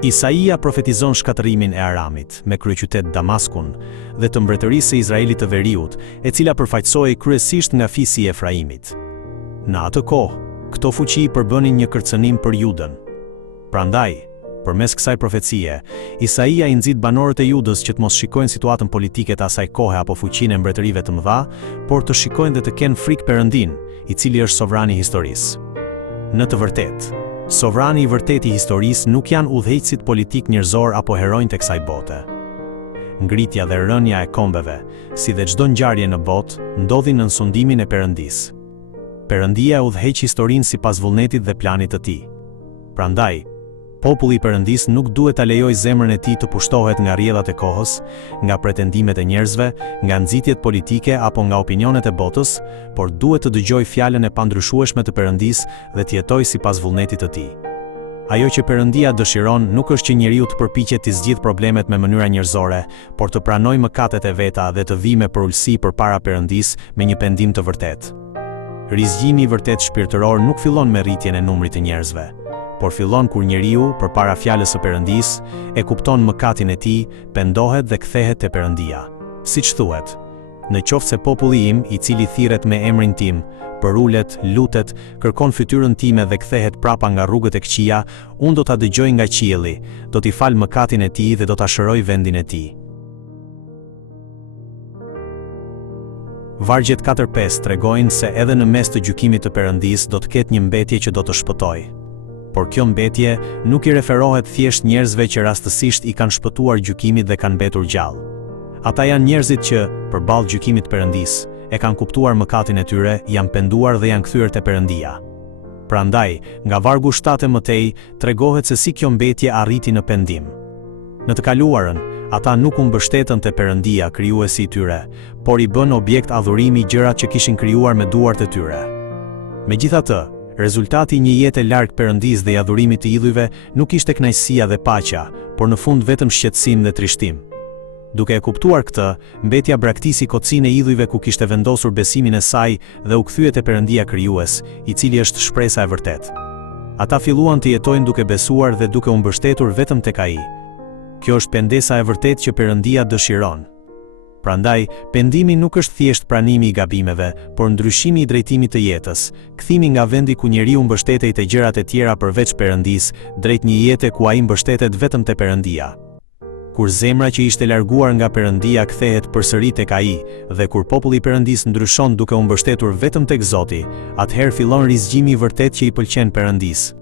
Isaia profetizon shkatërimin e Aramit, me kryeqytet Damaskun, dhe të mbretërisë së Izraelit të Veriut, e cila përfaqësohej kryesisht nga fisi i Efraimit. Në atë kohë, këto fuqi përbënin një kërcënim për Judën. Prandaj, përmes kësaj profecie, Isaia I nxit banorët e Judës që të mos shikojnë situatën politike të asaj kohe apo fuqinë e mbretërive të mëdha, por të shikojnë dhe të kenë frikë Perëndin, I cili është sovrani I historisë. Në të vërtetë, sovrani I vërtet I historisë nuk janë udhëheqësit politik njerëzor apo heronjtë e kësaj bote. Ngritja dhe rënja e kombeve, si dhe çdo ngjarje në botë, ndodhin në sundimin e Perëndisë. Perëndia e udhëheq historinë sipas vullnetit dhe planit të tij. Prandaj, populli I Perëndisë nuk duhet ta lejojë zemrën e tij të pushtohet nga rrjedhat e kohës, nga pretendimet e njerëzve, nga nxitjet politike apo nga opinionet e botës, por duhet të dëgjojë fjalën e pandryshueshme të Perëndisë dhe të jetojë sipas vullnetit të tij. Ajo që Perëndia dëshiron nuk është që njeriu të përpiqet të zgjidhë problemet me mënyra njerëzore, por të pranojë mëkatet e veta dhe të vijë me përulësi përpara Perëndisë me një pendim të vërtetë. Rizgjimi I vërtet shpirtëror nuk fillon me rritjen e numrit të njerëzve, por fillon kur njeriu, përpara fjalës së Perëndisë, e kupton mëkatin e tij, pendohet dhe kthehet te Perëndia. Siç thuhet, në qoftë se populli im, I cili thirret me emrin tim, përulet, lutet, kërkon fytyrën time dhe kthehet prapa nga rrugët e këqija, unë do ta dëgjoj nga qielli, do t'i fal mëkatin e tij dhe do ta shëroj vendin e tij. Vargjet 4-5 tregojnë se edhe në mes të gjykimit të Perëndisë do të ketë një mbetje që do të shpëtojë. Por kjo mbetje nuk I referohet thjesht njerëzve që rastësisht I kanë shpëtuar gjykimit dhe kanë mbetur gjallë. Ata janë njerëzit që, përballë gjykimit të Perëndisë, e kanë kuptuar mëkatin e tyre, janë penduar dhe janë kthyer te Perëndia. Prandaj, nga vargu 7 e mëtej, tregohet se si kjo mbetje arriti në pendim. Në të kaluarën, ata nuk u mbështetën te Perëndia, krijuesi I tyre, por I bën objekt adhurimi gjërat që kishin krijuar me duart e tyre. Megjithatë, rezultati I një jete larg Perëndisë dhe I adhurimit të idhujve nuk ishte kënaqësia dhe paqja, por në fund vetëm shqetësim dhe trishtim. Duke e kuptuar këtë, mbetja braktisi kocinë e idhujve ku kishte vendosur besimin e saj dhe u kthye te Perëndia krijues, I cili është shpresa e vërtetë. Ata filluan të jetojnë duke besuar dhe duke u mbështetur vetëm tek Ai. Kjo është pendesa e vërtetë që Perëndia dëshiron. Prandaj, pendimi nuk është thjesht pranimi I gabimeve, por ndryshimi I drejtimit të jetës, kthimi nga vendi ku njeriu mbështetej te gjërat e tjera përveç Perëndisë, drejt një jete ku ai mbështetet vetëm te Perëndia. Kur zemra që ishte larguar nga Perëndia kthehet përsëri tek Ai, dhe kur populli I Perëndisë ndryshon duke u mbështetur vetëm tek Zoti, atëherë fillon rizgjimi I vërtet që I pëlqen Perëndisë.